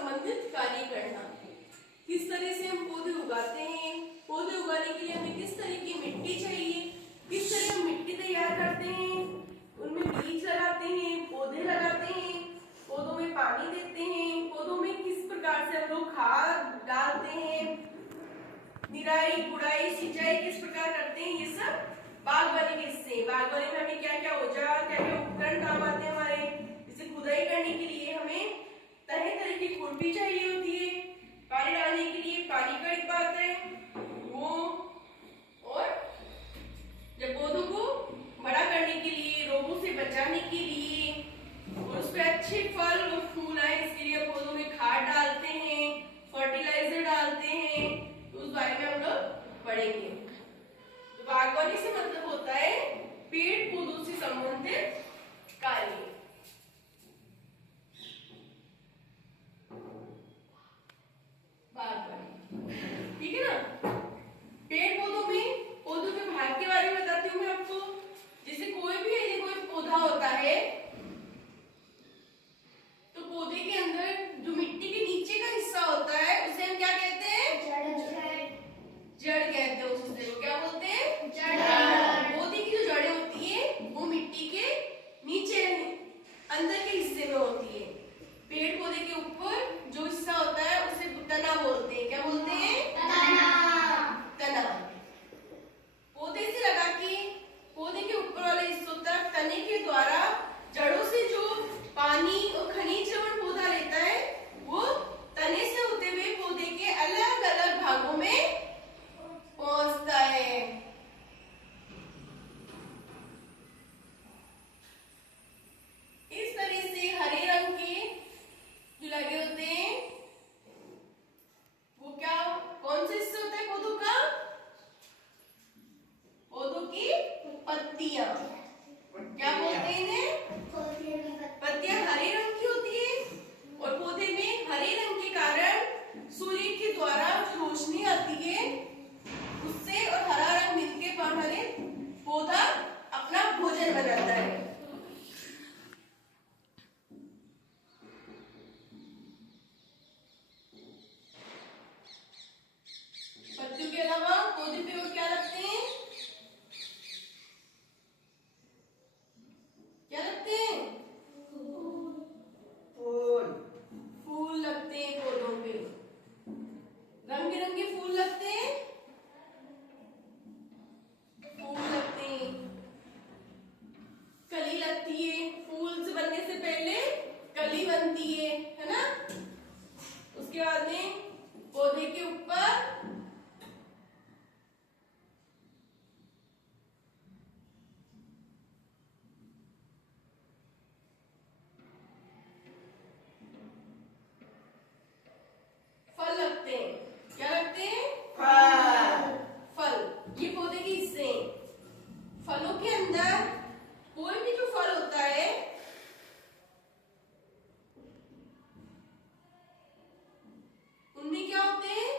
संबंधित कार्य करना। किस तरह से हम पौधे उगाते हैं, पौधे उगाने के लिए हमें किस तरह की मिट्टी चाहिए, किस तरह हम मिट्टी तैयार करते हैं, उनमें बीज लगाते हैं, पौधे लगाते हैं, पौधों में पानी देते हैं, पौधों में किस प्रकार से हम लोग खाद डालते हैं, निराई गुड़ाई सिंचाई किस प्रकार करते हैं, ये सब बागवानी के हिस्से। बागवानी में हमें क्या क्या औजार, क्या क्या उपकरण काम आते हैं हमारे। जैसे खुदाई करने के लिए हमें तरह तरह की खुरपी चाहिए होती है, पानी डालने के लिए पानी का डिब्बा आता है वो, और जब पौधों को बड़ा करने के लिए, रोगों से बचाने के लिए और उस पर अच्छे फल और फूल आए, इसके लिए पौधों में खाद डालते हैं, फर्टिलाइजर डालते हैं। तो उस बारे में हम लोग पढ़ेंगे। तो बागवानी से मतलब होता है पेड़ पौधों से संबंधित कार्य। ठीक है ना। पेड़ पौधों में पौधों के भाग के बारे में बताती हूँ मैं आपको। जैसे कोई भी यदि कोई पौधा होता है तो पौधे के अंदर जो मिट्टी के नीचे का हिस्सा होता है उसे हम क्या कहते हैं? जड़ कहते हैं। उस हिस्से को क्या बोलते हैं? जड़। पौधे की जो जड़ें होती है वो मिट्टी के नीचे अंदर के हिस्से में होती है। पेड़ पौधे के ऊपर जो हिस्सा होता है उसे तना बोलते हैं। क्या बोलते हैं? तना। पौधे से लगा के पौधे के ऊपर वाले हिस्सों तक तने के द्वारा जड़ों से जो पानी और खनिज लवण पौधा लेता है वो तने से होते हुए पौधे के अलग अलग भागों में पहुंचता है। इस तरह से हरे रंग के जो लगे होते हैं वो क्या, कौन से हिस्से होते हैं पौधों का? पौधों की पत्तियां। क्या बोलते हैं इन्हें? पत्तियां हरे रंग की होती है और पौधे में हरे रंग के कारण सूर्य के द्वारा जो रोशनी आती है उससे और हरा रंग मिलके हमारे पौधा अपना भोजन बनाता है। पत्तियों के अलावा पौधे पे और क्या लगते हैं? क्या लगते हैं? फूल। फूल लगते हैं पौधों पे, रंग बिरंगे फूल लगते हैं। फूल लगते हैं, कली लगती है। फूल से बनने से पहले कली बनती है ना। उसके बाद में पौधे के ऊपर फल लगते हैं। क्या लगते हैं? फल। फल ये पौधे के हिस्से हैं। फलों के अंदर कोई भी जो फल होता है उनमें क्या होते हैं?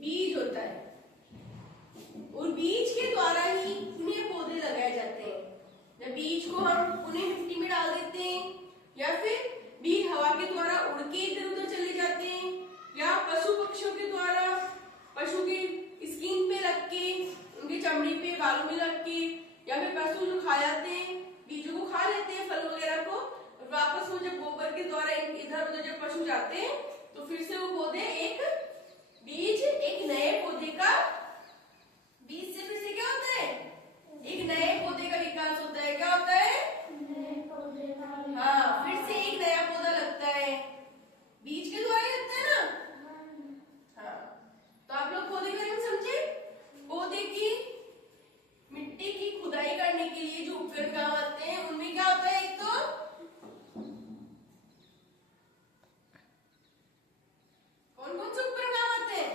बीज होता है और बीज के द्वारा ही उन्हें पौधे लगाए जाते हैं। जब बीज को हम उन्हें मिट्टी में डाल देते हैं या फिर बीज हवा के द्वारा उड़ के इधर उधर चले जाते हैं या पशु पक्षियों के द्वारा पशु की स्किन पे लग के, उनकी चमड़ी पे, बालों में लग के, या फिर पशु जो खा जाते हैं, बीजों को खा लेते हैं फल वगैरह को, और वापस वो जब गोबर के द्वारा इधर उधर जब पशु जाते हैं तो फिर से वो पौधे एक बीज, एक नए पौधे का बीज से फिर से क्या होता है? एक नए पौधे का विकास होता है। क्या होता है? हाँ, फिर से एक नया पौधा लगता है। बीज के द्वारा ही लगता है ना। हाँ, तो आप लोग पौधे के बारे में समझे। पौधे की मिट्टी की खुदाई करने के लिए जो उपकरण काम आते हैं उनमें क्या होता है? एक तो कौन कौन से उपकरण काम आते हैं?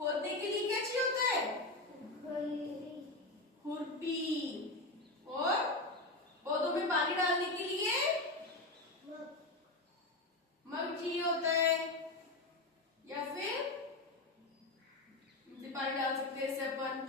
खोदने के लिए क्या चाहिए होता है? खुरपी। और पौधों में पानी डालने के लिए मग चाहिए होता है, या फिर पानी डाल सकते हैं इससे अपन।